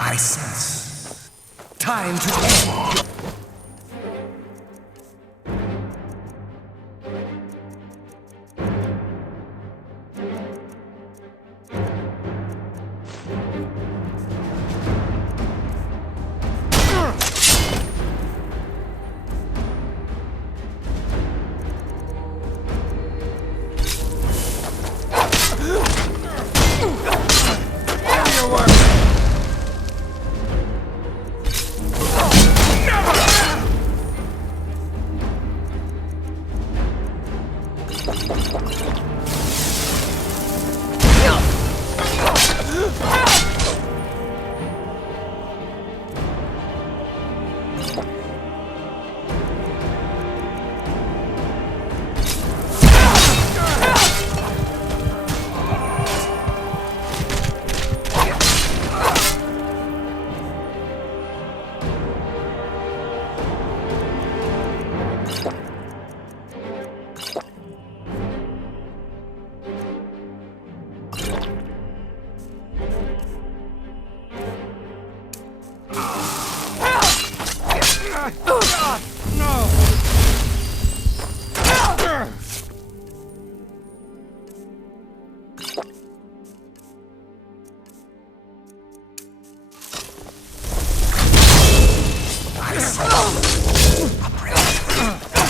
I sense time to end.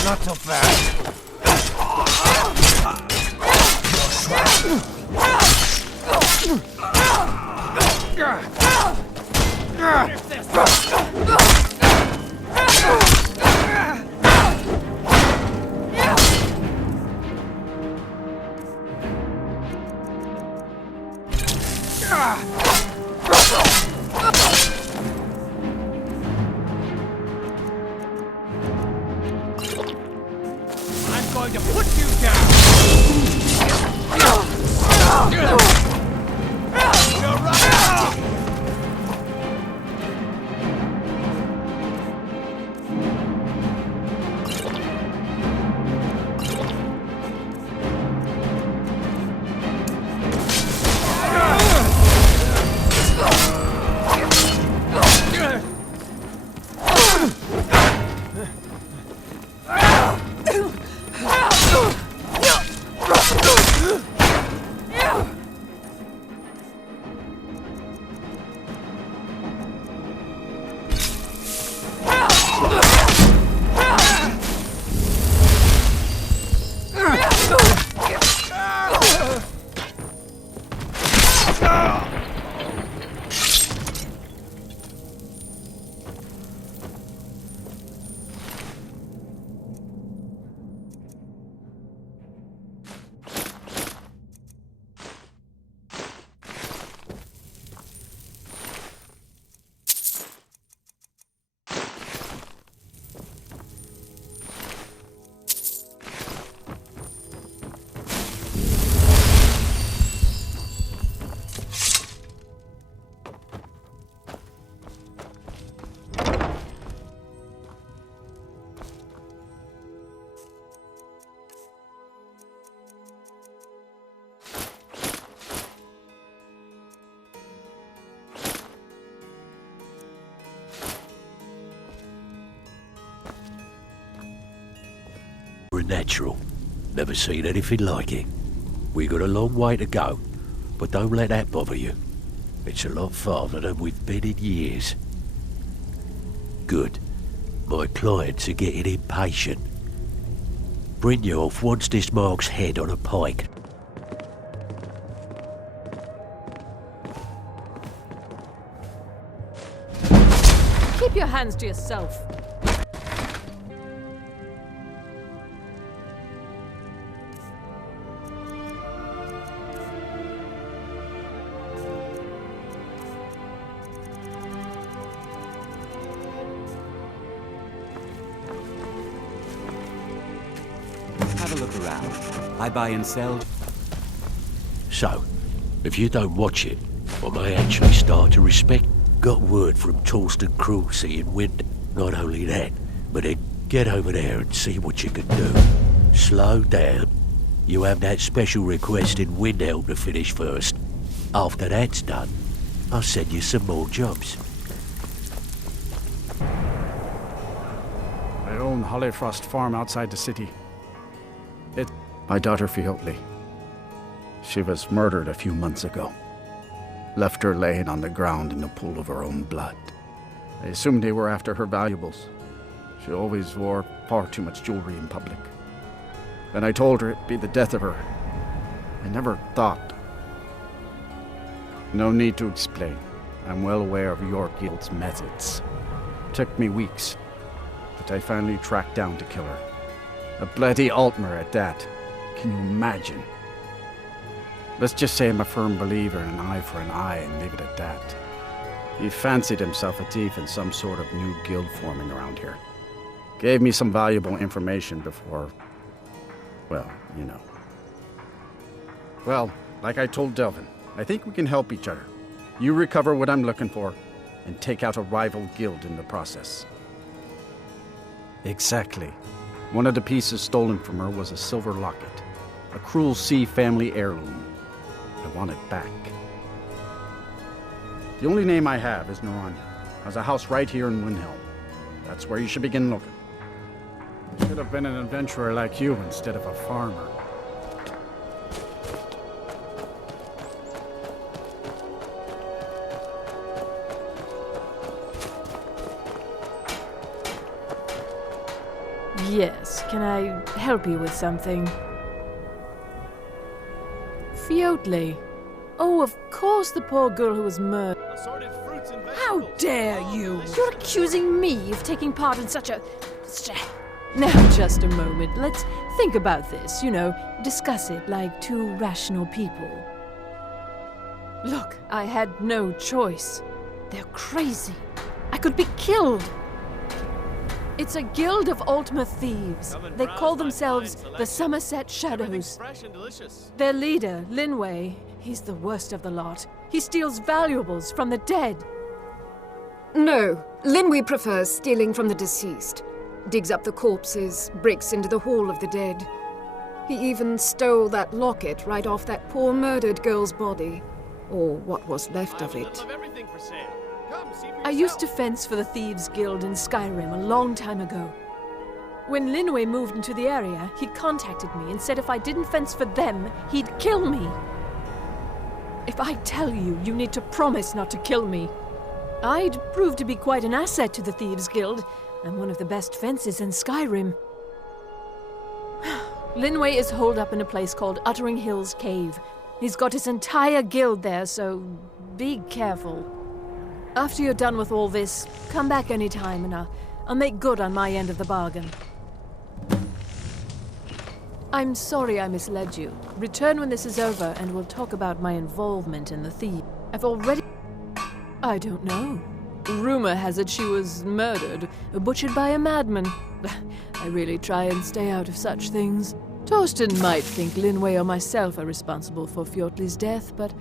Not so fast. I'm going to put you down! You're right! We're natural. Never seen anything like it. We got a long way to go, but don't let that bother you. It's a lot farther than we've been in years. Good. My clients are getting impatient. Brynjolf wants this Mark's head on a pike. Keep your hands to yourself. Have a look around. I buy and sell. So, if you don't watch it, I may actually start to respect. Got word from Torsten Cruelty in Wind. Not only that, but then get over there and see what you can do. Slow down. You have that special request in Windhelm to finish first. After that's done, I'll send you some more jobs. I own Hollyfrost Farm outside the city. It's my daughter Fiotli. She was murdered a few months ago. Left her laying on the ground in a pool of her own blood. I assumed they were after her valuables. She always wore far too much jewelry in public. When I told her it'd be the death of her, I never thought. No need to explain. I'm well aware of your guild's methods. Took me weeks, but I finally tracked down to kill her. A bloody Altmer at that. Can you imagine? Let's just say I'm a firm believer in an eye for an eye and leave it at that. He fancied himself a thief in some sort of new guild forming around here. Gave me some valuable information before, well, you know. Well, like I told Delvin, I think we can help each other. You recover what I'm looking for, and take out a rival guild in the process. Exactly. One of the pieces stolen from her was a silver locket. A Cruel Sea family heirloom. I want it back. The only name I have is Naranya. Has a house right here in Windhelm. That's where you should begin looking. Should have been an adventurer like you instead of a farmer. Yes, can I help you with something? Fiotli. Oh, of course, the poor girl who was murdered. Assorted fruits and How vegetables. dare you? You're accusing me of taking part in such a... Now, just a moment. Let's think about this, you know, discuss it like two rational people. Look, I had no choice. They're crazy. I could be killed. It's a guild of Altmer thieves. They call themselves the Somerset Shadows. Fresh and delicious. Their leader, Linway, he's the worst of the lot. He steals valuables from the dead. No, Linway prefers stealing from the deceased. Digs up the corpses, breaks into the Hall of the Dead. He even stole that locket right off that poor murdered girl's body. Or what was left of it. Of everything for sale. Come, see for I used to fence for the Thieves Guild in Skyrim a long time ago. When Linway moved into the area, he contacted me and said if I didn't fence for them, he'd kill me. If I tell you, you need to promise not to kill me. I'd prove to be quite an asset to the Thieves Guild. I'm one of the best fences in Skyrim. Linway is holed up in a place called Uttering Hills Cave. He's got his entire guild there, so be careful. After you're done with all this, come back anytime and I'll make good on my end of the bargain. I'm sorry I misled you. Return when this is over and we'll talk about my involvement in the thief. I've already... I don't know. Rumor has it she was murdered, butchered by a madman. I really try and stay out of such things. Torsten might think Linway or myself are responsible for Fjordli's death, but...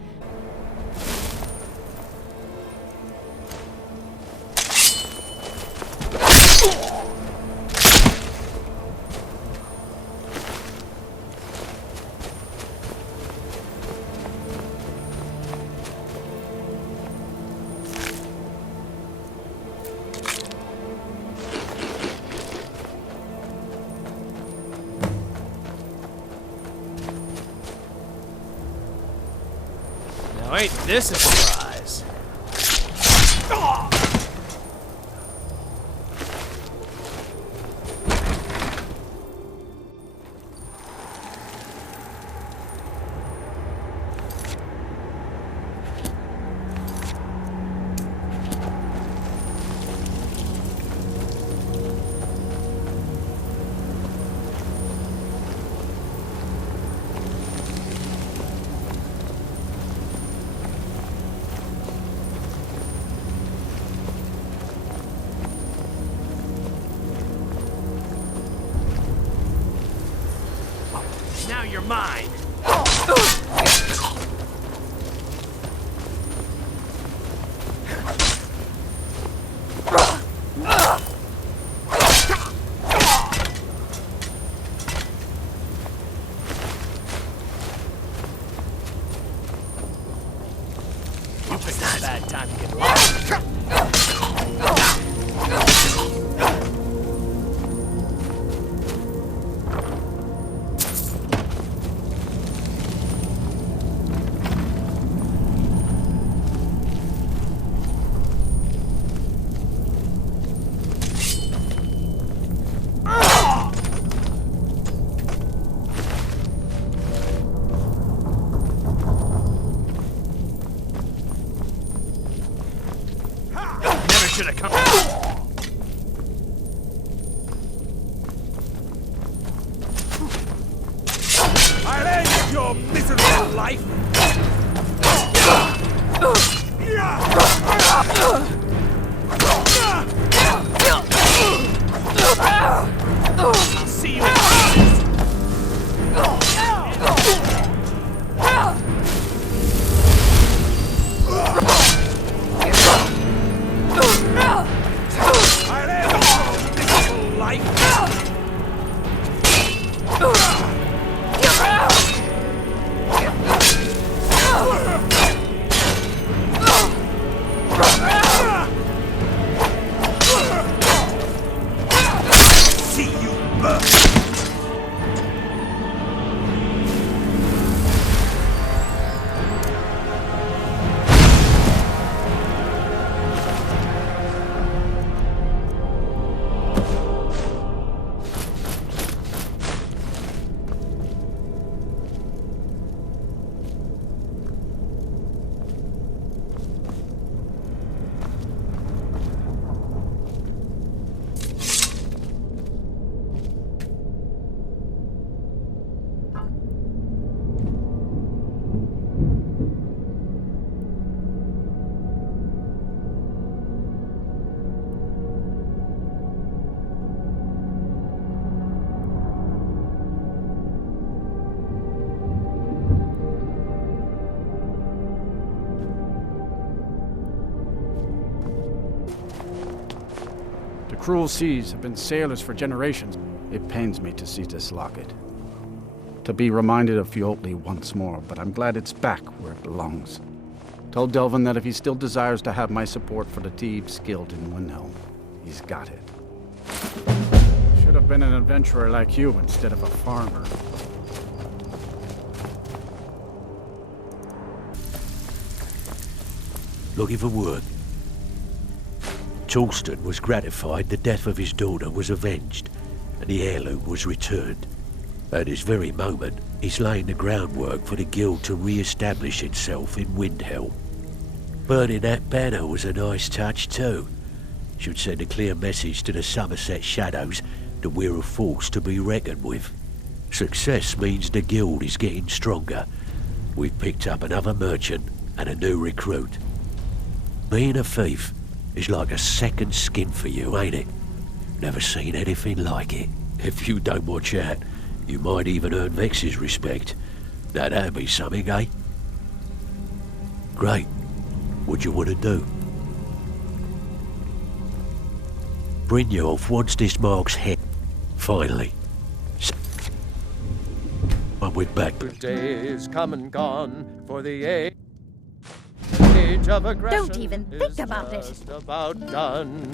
Now ain't this a surprise? Now you're mine. time to get lost. Should have come. I'll end your miserable life! See you in pieces. I'll end your miserable life! See you burn! The cruel seas have been sailors for generations. It pains me to see this locket. To be reminded of Fiotli once more, but I'm glad it's back where it belongs. Told Delvin that if he still desires to have my support for the Thieves Guild in Windhelm, he's got it. Should have been an adventurer like you instead of a farmer. Looking for work. Torsten was gratified the death of his daughter was avenged, and the heirloom was returned. At this very moment, he's laying the groundwork for the guild to re-establish itself in Windhelm. Burning that banner was a nice touch too. Should send a clear message to the Somerset Shadows that we're a force to be reckoned with. Success means the guild is getting stronger. We've picked up another merchant and a new recruit. Being a thief is like a second skin for you, ain't it? Never seen anything like it. If you don't watch out, you might even earn Vex's respect. That'd be something, eh? Great. What do you want to do? Brynjolf wants this Mark's head. Finally. I went back. Days come and gone for the age of aggression. Don't even think about it. Just about done.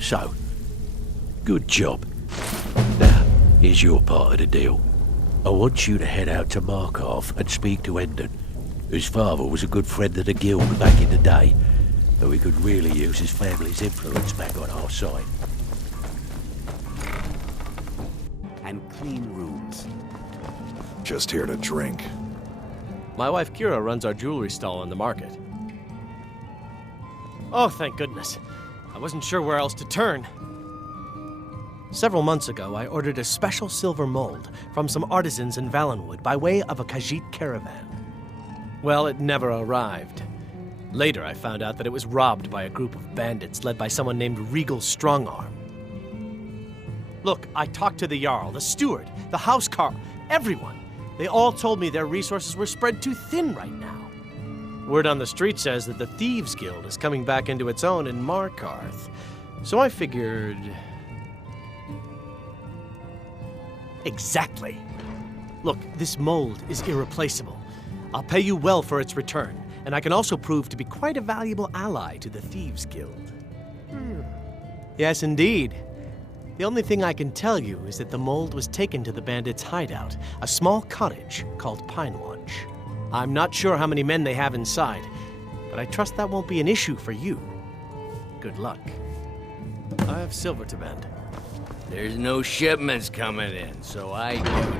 So, good job. Now, here's your part of the deal. I want you to head out to Markarth and speak to Endon, whose father was a good friend of the guild back in the day, though we could really use his family's influence back on our side. And clean rooms. Just here to drink. My wife Kira runs our jewelry stall on the market. Oh, thank goodness. I wasn't sure where else to turn. Several months ago, I ordered a special silver mold from some artisans in Valenwood by way of a Khajiit caravan. Well, it never arrived. Later, I found out that it was robbed by a group of bandits led by someone named Regal Strongarm. Look, I talked to the Jarl, the steward, the housecarl, everyone. They all told me their resources were spread too thin right now. Word on the street says that the Thieves Guild is coming back into its own in Markarth. So I figured... Exactly. Look, this mold is irreplaceable. I'll pay you well for its return, and I can also prove to be quite a valuable ally to the Thieves Guild. Yes, indeed. The only thing I can tell you is that the mold was taken to the bandits' hideout, a small cottage called Pinewatch. I'm not sure how many men they have inside, but I trust that won't be an issue for you. Good luck. I have silver to bend. There's no shipments coming in, so I do.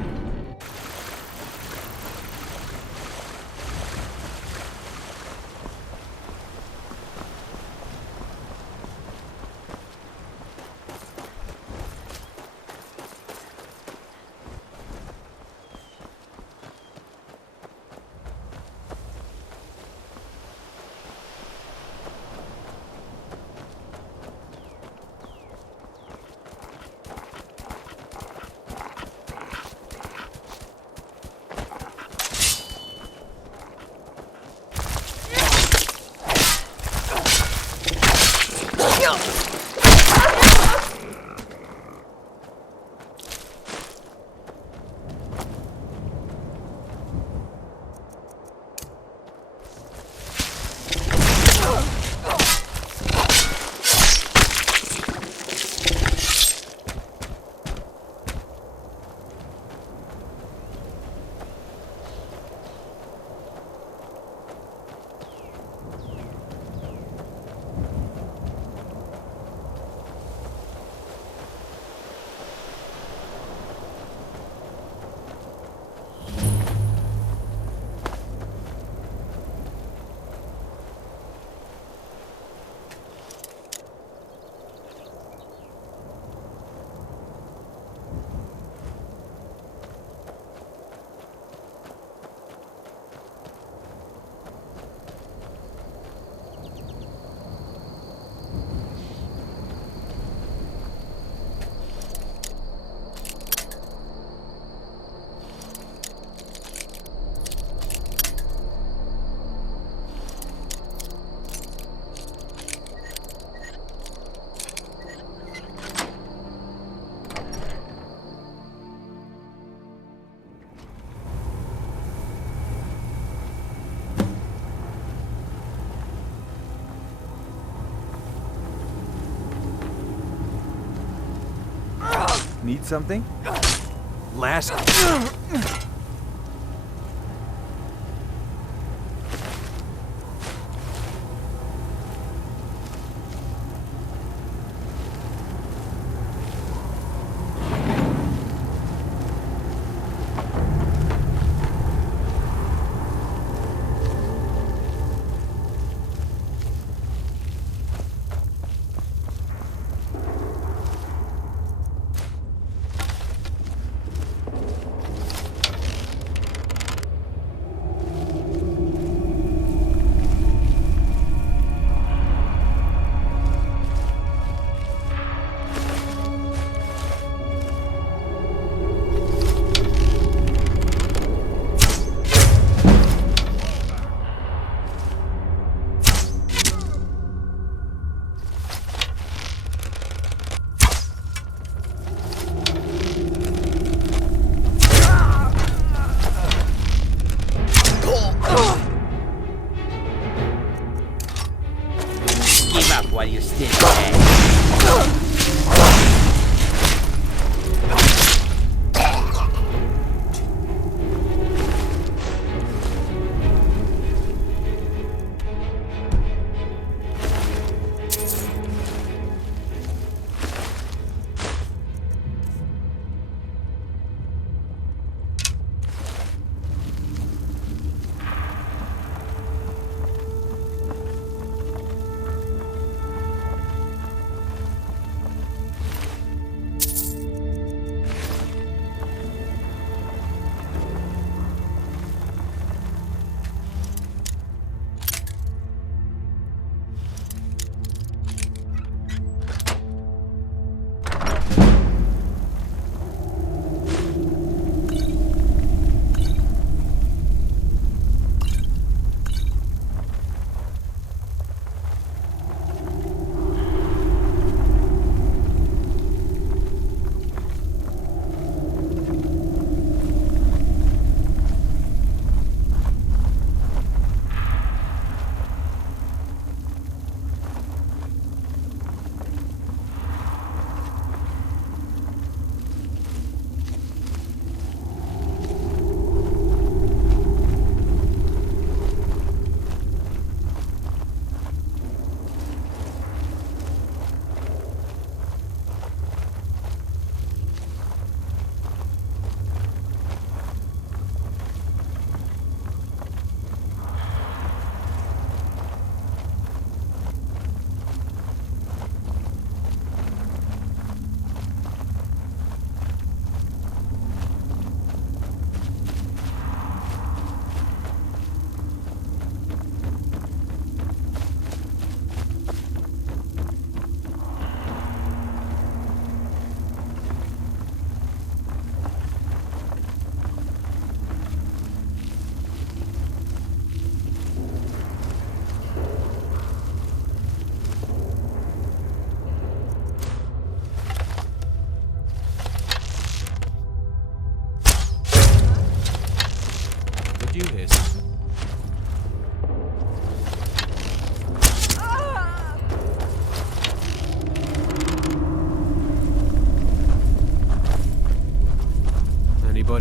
Need something? Last... Give up while you still can.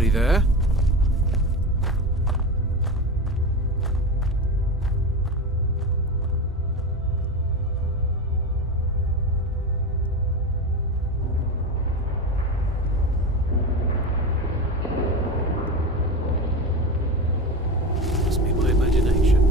Anybody there? Must be my imagination.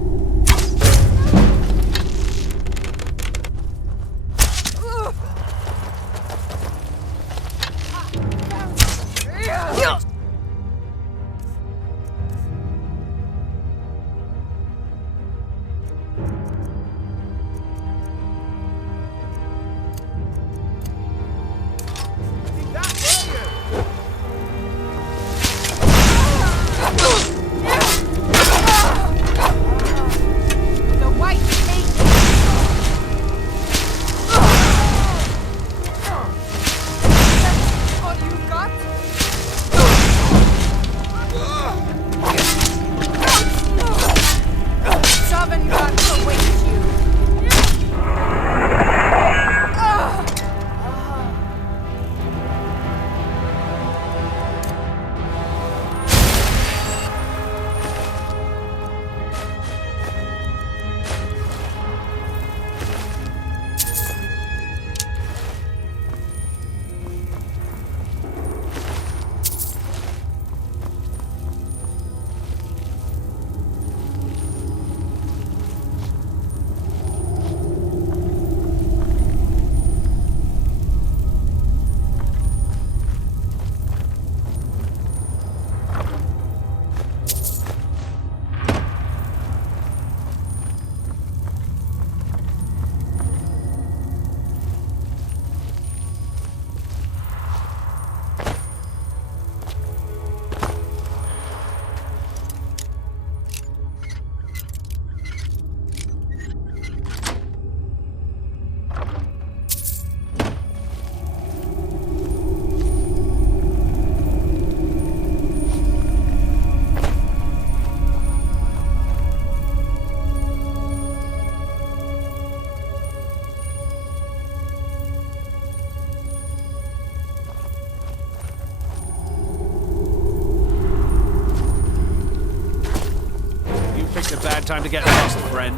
Picked a bad time to get lost, friend.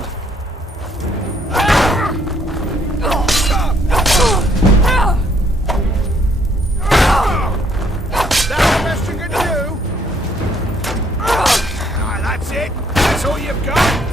That's the best you can do? Ah, that's it? That's all you've got?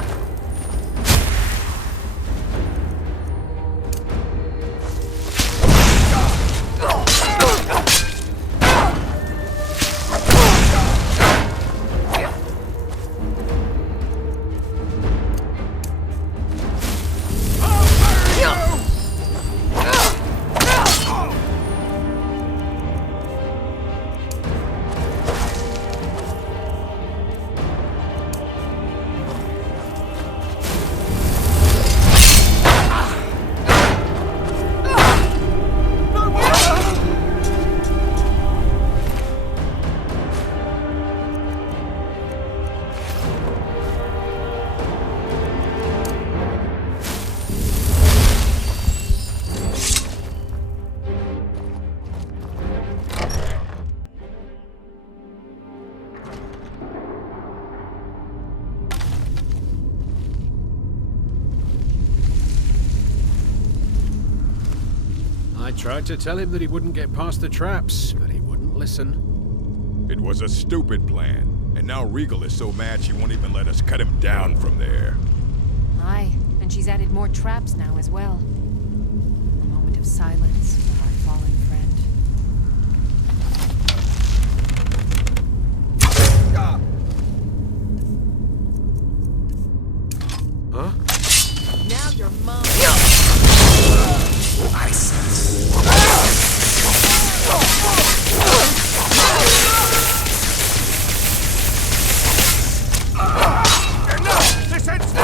I tried to tell him that he wouldn't get past the traps, but he wouldn't listen. It was a stupid plan. And now Regal is so mad she won't even let us cut him down from there. Aye, and she's added more traps now as well. A moment of silence for our fallen friend. Huh? Now your mom. Enough! This ends now!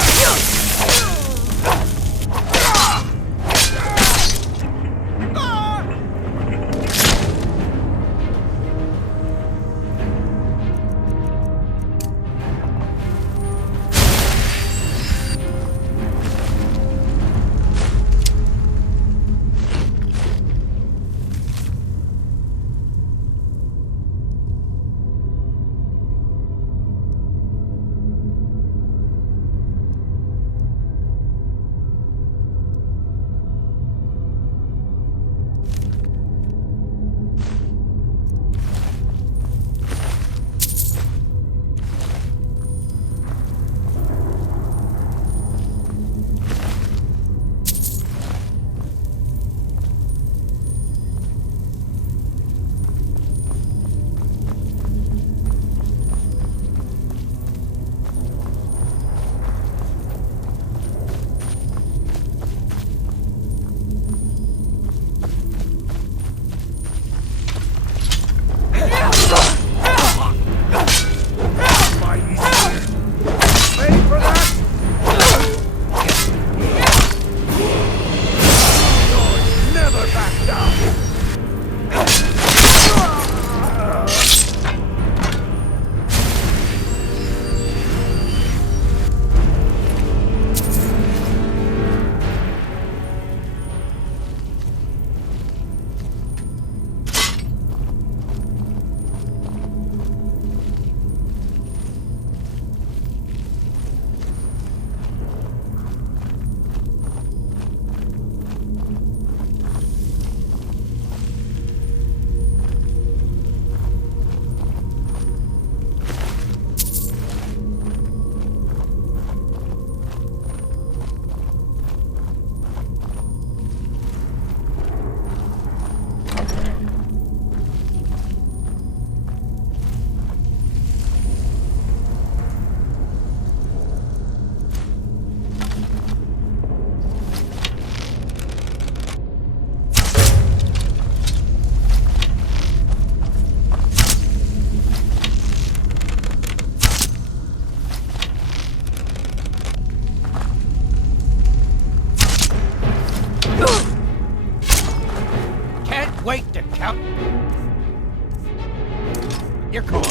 Your coin.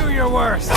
Do your worst.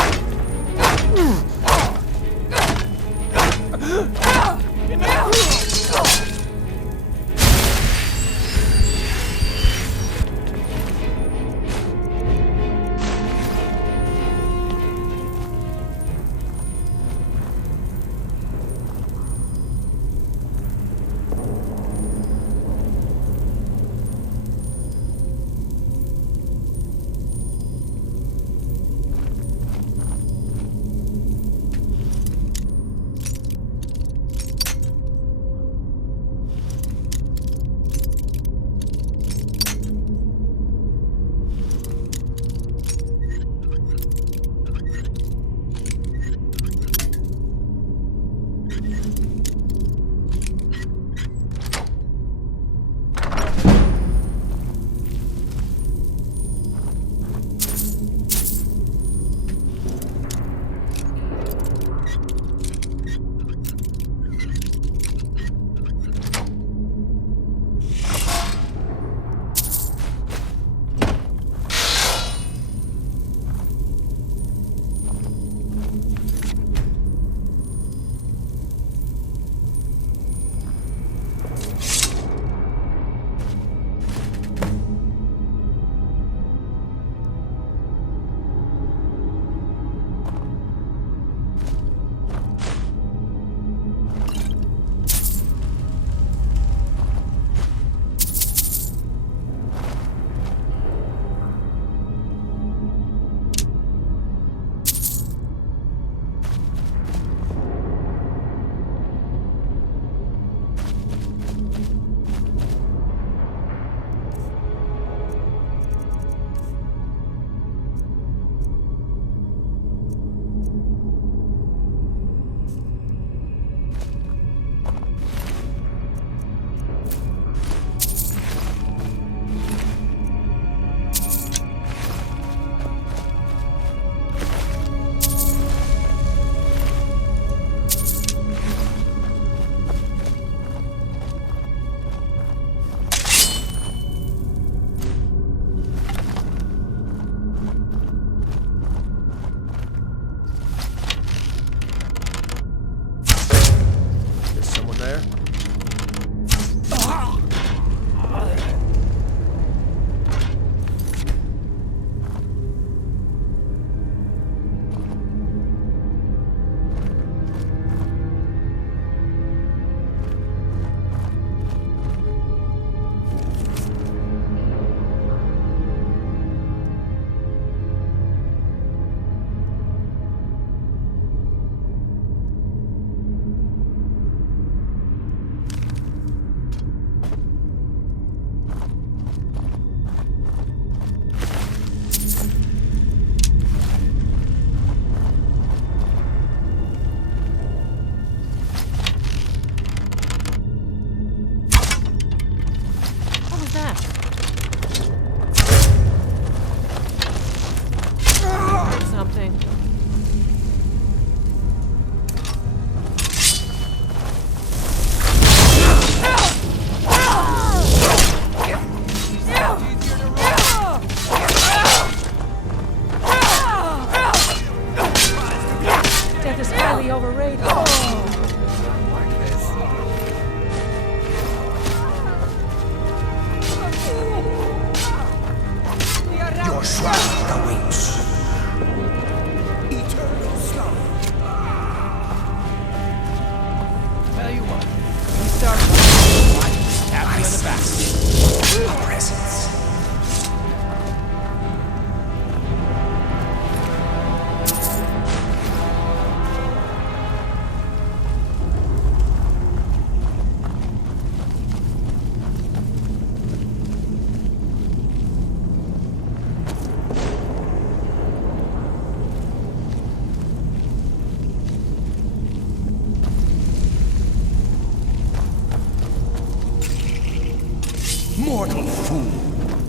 Mortal fool!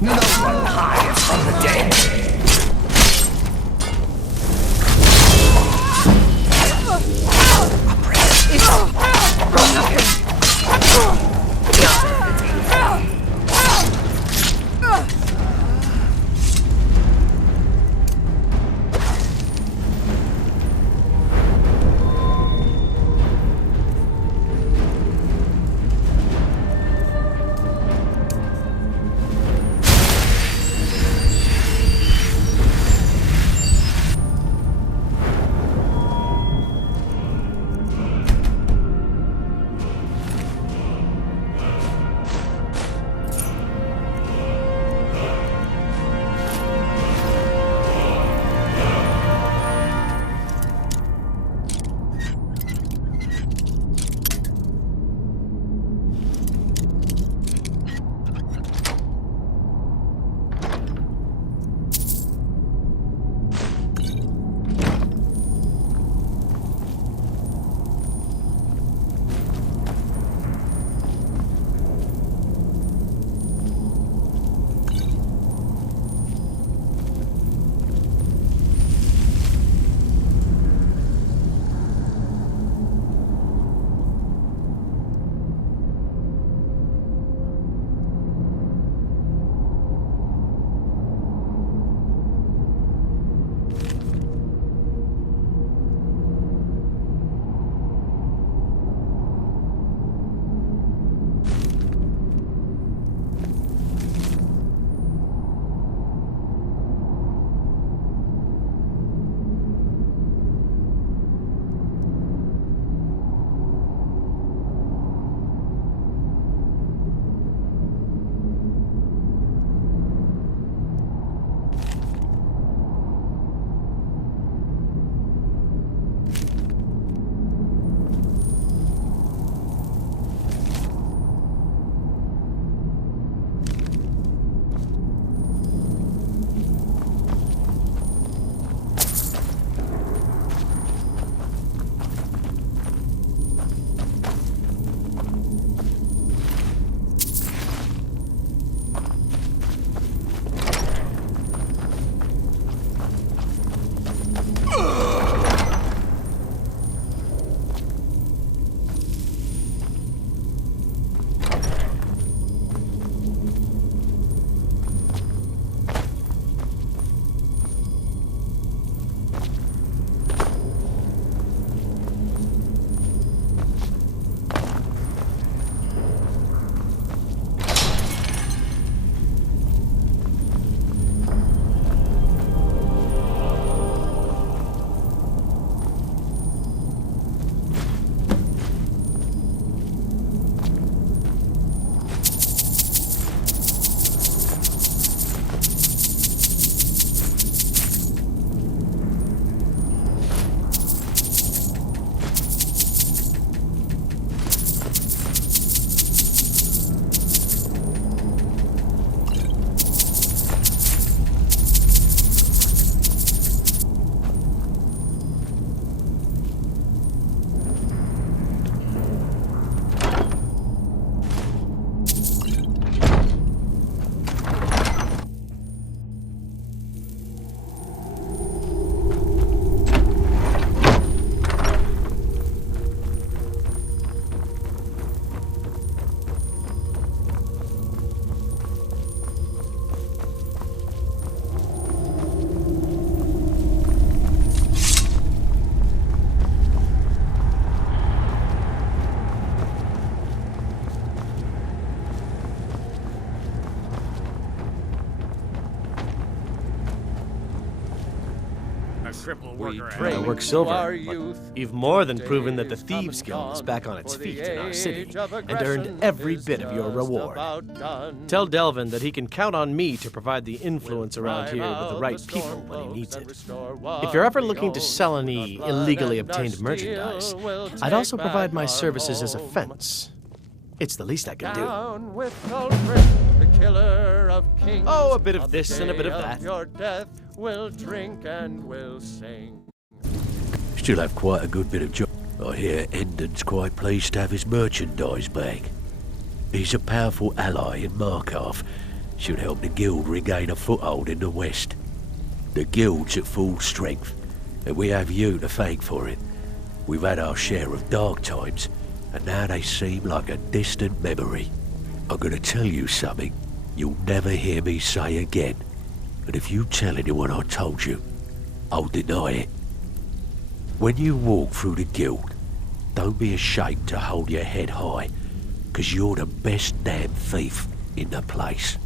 No one hides from the dead! cripple worker. I work silver, but you've more than proven that the Thieves Guild is back on its feet in our city, and earned every bit of your reward. Tell Delvin that he can count on me to provide the influence around here with the right people when he needs it. If you're ever looking to sell any illegally obtained merchandise, I'd also provide my services as a fence. It's the least I can do. Oh, a bit of this and a bit of that. Still have quite a good bit of job. I hear Endon's quite pleased to have his merchandise back. He's a powerful ally in Markarth. Should help the guild regain a foothold in the west. The guild's at full strength, and we have you to thank for it. We've had our share of dark times, and now they seem like a distant memory. I'm gonna tell you something you'll never hear me say again, and if you tell anyone I told you, I'll deny it. When you walk through the guild, don't be ashamed to hold your head high, 'cause you're the best damn thief in the place.